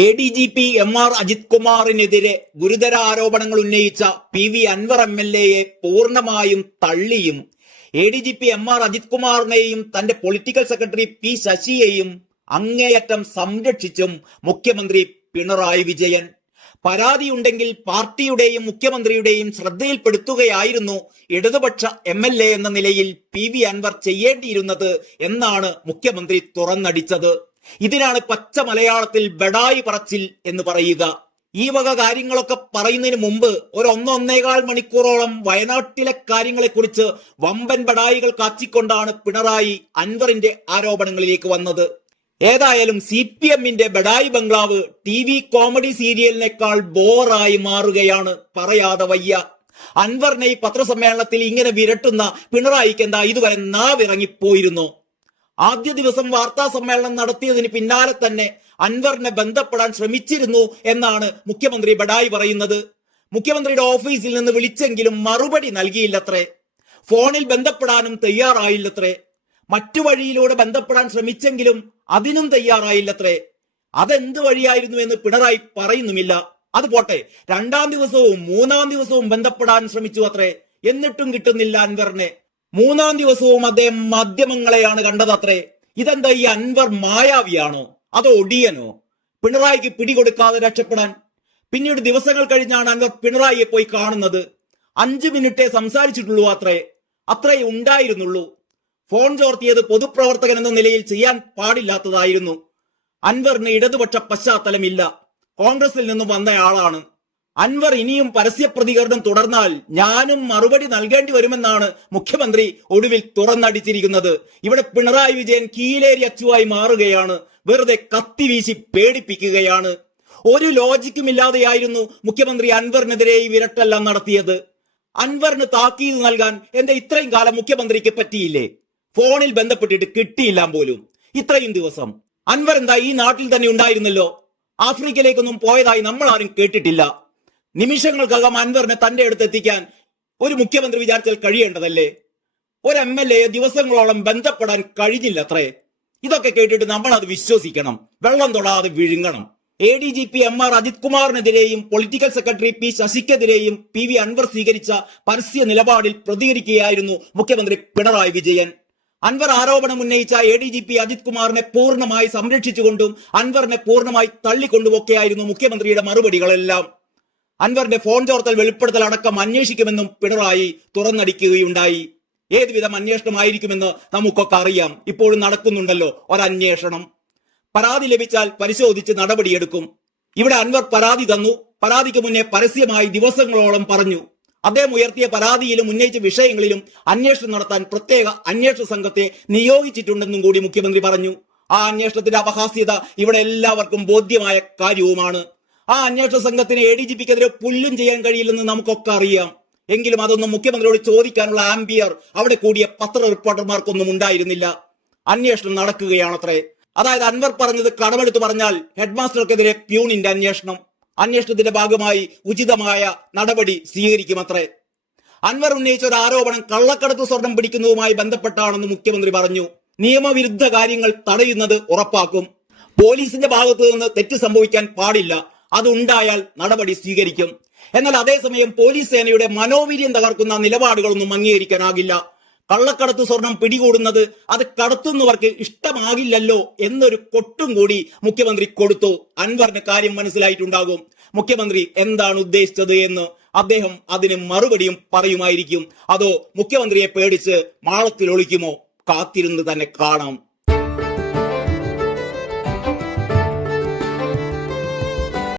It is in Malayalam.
ADGP MR അജിത് കുമാറിനെതിരെ ഗുരുതര ആരോപണങ്ങൾ ഉന്നയിച്ച PV അൻവർ MLA പൂർണ്ണമായും തള്ളിയും ADGP MR അജിത് കുമാറിനെയും തന്റെ പൊളിറ്റിക്കൽ സെക്രട്ടറി P ശശിയെയും അങ്ങേയറ്റം സംരക്ഷിച്ചും മുഖ്യമന്ത്രി പിണറായി വിജയൻ. പരാതിയുണ്ടെങ്കിൽ പാർട്ടിയുടെയും മുഖ്യമന്ത്രിയുടെയും ശ്രദ്ധയിൽപ്പെടുത്തുകയായിരുന്നു ഇടതുപക്ഷ MLA എന്ന നിലയിൽ PV അൻവർ ചെയ്യേണ്ടിയിരുന്നത് എന്നാണ് മുഖ്യമന്ത്രി തുറന്നടിച്ചത്. ഇതിനാണ് പച്ച മലയാളത്തിൽ ബഡായി പറച്ചിൽ എന്ന് പറയുക. ഈ വക കാര്യങ്ങളൊക്കെ പറയുന്നതിന് മുമ്പ് ഒരു 1-1.25 മണിക്കൂറോളം വയനാട്ടിലെ കാര്യങ്ങളെക്കുറിച്ച് വമ്പൻ ബഡായികൾ കാച്ചിക്കൊണ്ടാണ് പിണറായി അൻവറിന്റെ ആരോപണങ്ങളിലേക്ക് വന്നത്. ഏതായാലും CPMന്റെ ബഡായി ബംഗ്ലാവ് TV കോമഡി സീരിയലിനേക്കാൾ ബോറായി മാറുകയാണ്, പറയാതെ വയ്യ. അൻവറിനെ ഈ പത്രസമ്മേളനത്തിൽ ഇങ്ങനെ വിരട്ടുന്ന പിണറായിക്ക് എന്താ ഇതുവരെ നാവിറങ്ങിപ്പോയിരുന്നോ? ആദ്യ ദിവസം വാർത്താ സമ്മേളനം നടത്തിയതിന് പിന്നാലെ തന്നെ അൻവറിനെ ബന്ധപ്പെടാൻ ശ്രമിച്ചിരുന്നു എന്നാണ് മുഖ്യമന്ത്രി ബഡായി പറയുന്നത്. മുഖ്യമന്ത്രിയുടെ ഓഫീസിൽ നിന്ന് വിളിച്ചെങ്കിലും മറുപടി നൽകിയില്ലത്രേ. ഫോണിൽ ബന്ധപ്പെടാനും തയ്യാറായില്ലത്രേ. മറ്റു വഴിയിലൂടെ ബന്ധപ്പെടാൻ ശ്രമിച്ചെങ്കിലും അതിനും തയ്യാറായില്ലത്രേ. അതെന്ത് വഴിയായിരുന്നു എന്ന് പിണറായി പറയുന്നുമില്ല. അത് പോട്ടെ, 2-ാം ദിവസവും 3-ാം ദിവസവും ബന്ധപ്പെടാൻ ശ്രമിച്ചു അത്രേ. എന്നിട്ടും കിട്ടുന്നില്ല അൻവറിനെ. 3-ാം ദിവസവും അദ്ദേഹം മാധ്യമങ്ങളെയാണ് കണ്ടതത്രേ. ഇതെന്താ, ഈ അൻവർ മായാവിയാണോ അതോ ഒടിയനോ? പിണറായിക്ക് പിടികൊടുക്കാതെ രക്ഷപ്പെടാൻ. പിന്നീട് ദിവസങ്ങൾ കഴിഞ്ഞാണ് അൻവർ പിണറായിയെ പോയി കാണുന്നത്. 5 മിനിറ്റേ സംസാരിച്ചിട്ടുള്ളൂ അത്രേ ഉണ്ടായിരുന്നുള്ളൂ. ഫോൺ ചോർത്തിയത് പൊതുപ്രവർത്തകൻ എന്ന നിലയിൽ ചെയ്യാൻ പാടില്ലാത്തതായിരുന്നു. അൻവറിന് ഇടതുപക്ഷ പശ്ചാത്തലമില്ല, കോൺഗ്രസിൽ നിന്നും വന്നയാളാണ്. അൻവർ ഇനിയും പരസ്യ പ്രതികരണം തുടർന്നാൽ ഞാനും മറുപടി നൽകേണ്ടി വരുമെന്നാണ് മുഖ്യമന്ത്രി ഒടുവിൽ തുറന്നടിച്ചിരിക്കുന്നത്. ഇവിടെ പിണറായി വിജയൻ കീലേരി അച്ചുവായി മാറുകയാണ്, വെറുതെ കത്തിവീശി പേടിപ്പിക്കുകയാണ്. ഒരു ലോജിക്കും ഇല്ലാതെയായിരുന്നു മുഖ്യമന്ത്രി അൻവറിനെതിരെ ഈ വിരട്ടെല്ലാം നടത്തിയത്. അൻവറിന് താക്കീത് നൽകാൻ എന്താ ഇത്രയും കാലം മുഖ്യമന്ത്രിക്ക് പറ്റിയില്ലേ? ഫോണിൽ ബന്ധപ്പെട്ടിട്ട് കിട്ടിയില്ല പോലും. ഇത്രയും ദിവസം അൻവർ എന്താ ഈ നാട്ടിൽ തന്നെ ഉണ്ടായിരുന്നല്ലോ. ആഫ്രിക്കയിലേക്കൊന്നും പോയതായി നമ്മൾ ആരും കേട്ടിട്ടില്ല. നിമിഷങ്ങൾക്കകം അൻവറിനെ തന്റെ അടുത്ത് എത്തിക്കാൻ ഒരു മുഖ്യമന്ത്രി വിചാരിച്ചാൽ കഴിയേണ്ടതല്ലേ? ഒരു MLA ദിവസങ്ങളോളം ബന്ധപ്പെടാൻ കഴിഞ്ഞില്ലത്രേ. ഇതൊക്കെ കേട്ടിട്ട് നമ്മൾ അത് വിശ്വസിക്കണം, വെള്ളം തൊടാതെ വിഴുങ്ങണം. ADGP MR അജിത് കുമാറിനെതിരെയും പൊളിറ്റിക്കൽ സെക്രട്ടറി P ശശിക്കെതിരെയും PV അൻവർ സ്വീകരിച്ച പരസ്യ നിലപാടിൽ പ്രതികരിക്കുകയായിരുന്നു മുഖ്യമന്ത്രി പിണറായി വിജയൻ. അൻവർ ആരോപണം ഉന്നയിച്ച ADGP അജിത് കുമാറിനെ പൂർണ്ണമായി സംരക്ഷിച്ചുകൊണ്ടും അൻവറിനെ പൂർണ്ണമായി തള്ളിക്കൊണ്ടുമൊക്കെയായിരുന്നു മുഖ്യമന്ത്രിയുടെ മറുപടികളെല്ലാം. അൻവറിന്റെ ഫോൺ ചോർത്തൽ വെളിപ്പെടുത്തൽ അടക്കം അന്വേഷിക്കുമെന്നും പിണറായി തുറന്നടിക്കുകയുണ്ടായി. ഏതുവിധം അന്വേഷണമായിരിക്കുമെന്ന് നമുക്കൊക്കെ അറിയാം. ഇപ്പോഴും നടക്കുന്നുണ്ടല്ലോ ഒരന്വേഷണം. പരാതി ലഭിച്ചാൽ പരിശോധിച്ച് നടപടിയെടുക്കും. ഇവിടെ അൻവർ പരാതി തന്നു. പരാതിക്ക് മുന്നേ പരസ്യമായി ദിവസങ്ങളോളം പറഞ്ഞു. അദ്ദേഹം ഉയർത്തിയ പരാതിയിലും ഉന്നയിച്ച വിഷയങ്ങളിലും അന്വേഷണം നടത്താൻ പ്രത്യേക അന്വേഷണ സംഘത്തെ നിയോഗിച്ചിട്ടുണ്ടെന്നും കൂടി മുഖ്യമന്ത്രി പറഞ്ഞു. ആ അന്വേഷണത്തിന്റെ അപഹാസ്യത ഇവിടെ എല്ലാവർക്കും ബോധ്യമായ കാര്യവുമാണ്. ആ അന്വേഷണ സംഘത്തിന് ADGPക്കെതിരെ പുല്ലും ചെയ്യാൻ കഴിയില്ലെന്ന് നമുക്കൊക്കെ അറിയാം. എങ്കിലും അതൊന്നും മുഖ്യമന്ത്രിയോട് ചോദിക്കാനുള്ള ആംബിയർ അവിടെ കൂടിയ പത്ര റിപ്പോർട്ടർമാർക്കൊന്നും ഉണ്ടായിരുന്നില്ല. അന്വേഷണം നടക്കുകയാണത്രേ. അതായത് അൻവർ പറഞ്ഞത് കടമെടുത്ത് പറഞ്ഞാൽ ഹെഡ്മാസ്റ്റർക്കെതിരെ പ്യൂണിന്റെ അന്വേഷണം. അന്വേഷണത്തിന്റെ ഭാഗമായി ഉചിതമായ നടപടി സ്വീകരിക്കുമത്രേ. അൻവർ ഉന്നയിച്ച ഒരു ആരോപണം കള്ളക്കടത്ത് സ്വർണം പിടിക്കുന്നതുമായി ബന്ധപ്പെട്ടാണെന്ന് മുഖ്യമന്ത്രി പറഞ്ഞു. നിയമവിരുദ്ധ കാര്യങ്ങൾ തടയുന്നത് ഉറപ്പാക്കും. പോലീസിന്റെ ഭാഗത്തു നിന്ന് തെറ്റ് സംഭവിക്കാൻ പാടില്ല. അതുണ്ടായാൽ നടപടി സ്വീകരിക്കും. എന്നാൽ അതേസമയം പോലീസ് സേനയുടെ മനോവീര്യം തകർക്കുന്ന നിലപാടുകളൊന്നും അംഗീകരിക്കാനാകില്ല. കള്ളക്കടത്ത് സ്വർണം പിടികൂടുന്നത് അത് കടത്തുന്നവർക്ക് ഇഷ്ടമാകില്ലല്ലോ എന്നൊരു കൊട്ടും കൂടി മുഖ്യമന്ത്രി കൊടുത്തു. അൻവറിന് കാര്യം മനസ്സിലായിട്ടുണ്ടാകും മുഖ്യമന്ത്രി എന്താണ് ഉദ്ദേശിച്ചത് എന്ന്. അദ്ദേഹം അതിന് മറുപടിയും പറയുമായിരിക്കും. അതോ മുഖ്യമന്ത്രിയെ പേടിച്ച് മാളത്തിൽ ഒളിക്കുമോ? കാത്തിരുന്ന് തന്നെ കാണാം.